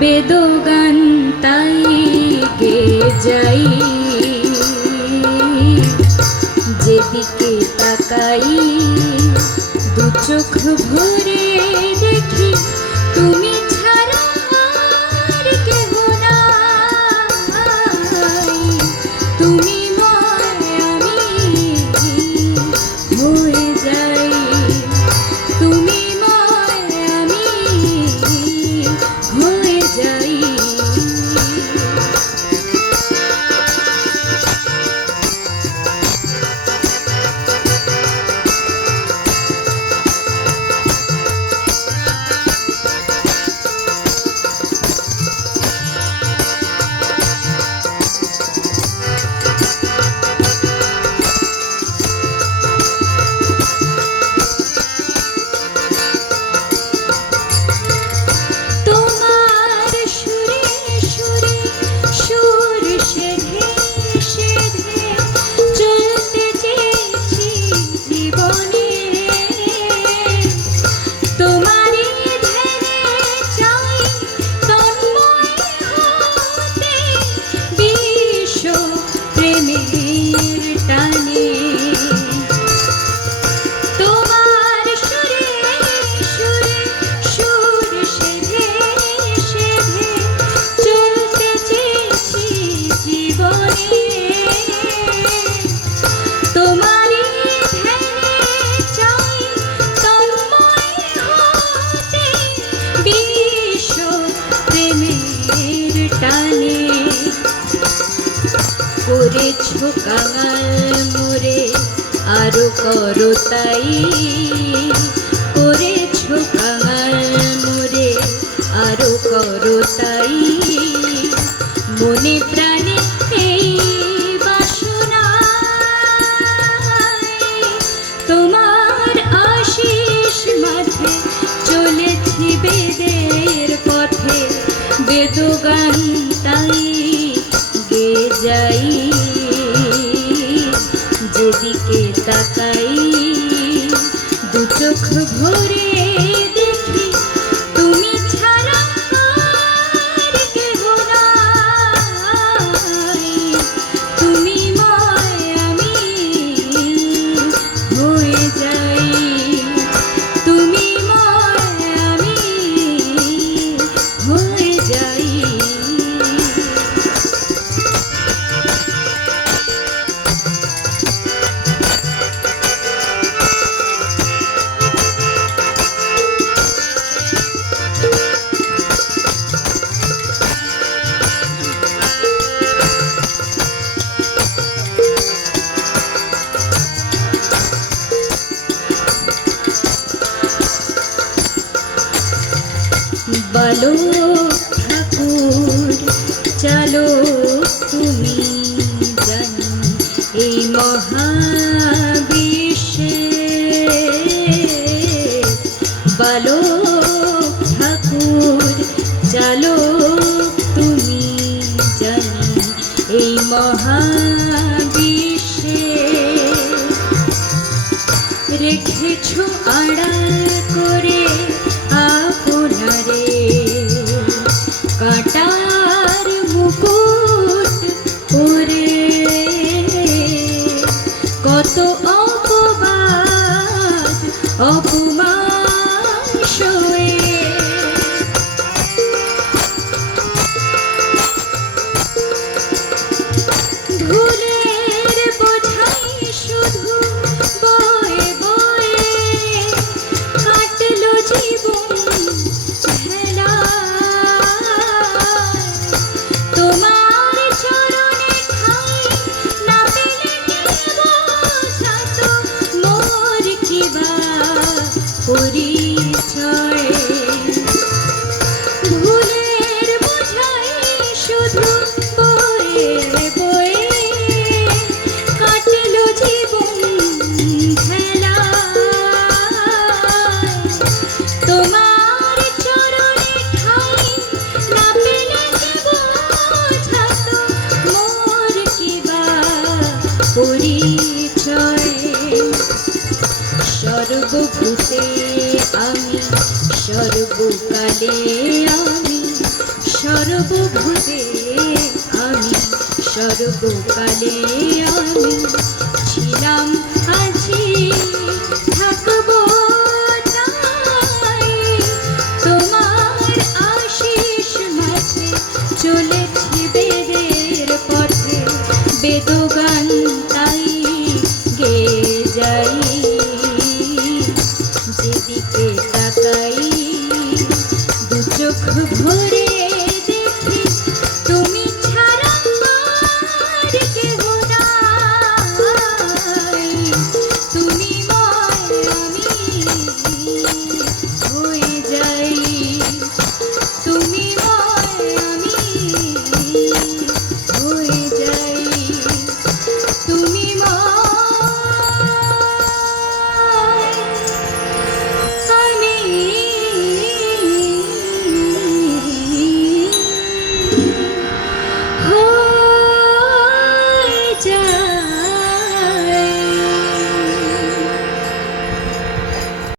বেদগান তাই গে যাই? যেদিকে তাকাই দু চোখ ভরে দেখি তুমি করে কাঙাল মোরে, আরও করো তাই। করে কাঙাল আরও করো তাই। মনে প্রাণে এই বাসনা, তোমার আশিস মাঝে চলেছি বেদের পথে। বেদগান 在 Hallelujah. ভূতে আমি, সর্বকালে আমি, সর্বভূতে আমি, সর্বকালে আমি ছিলাম আছি থাকব তোমার আশিস মাঝে চলেছি বেদের পথে, বেদগান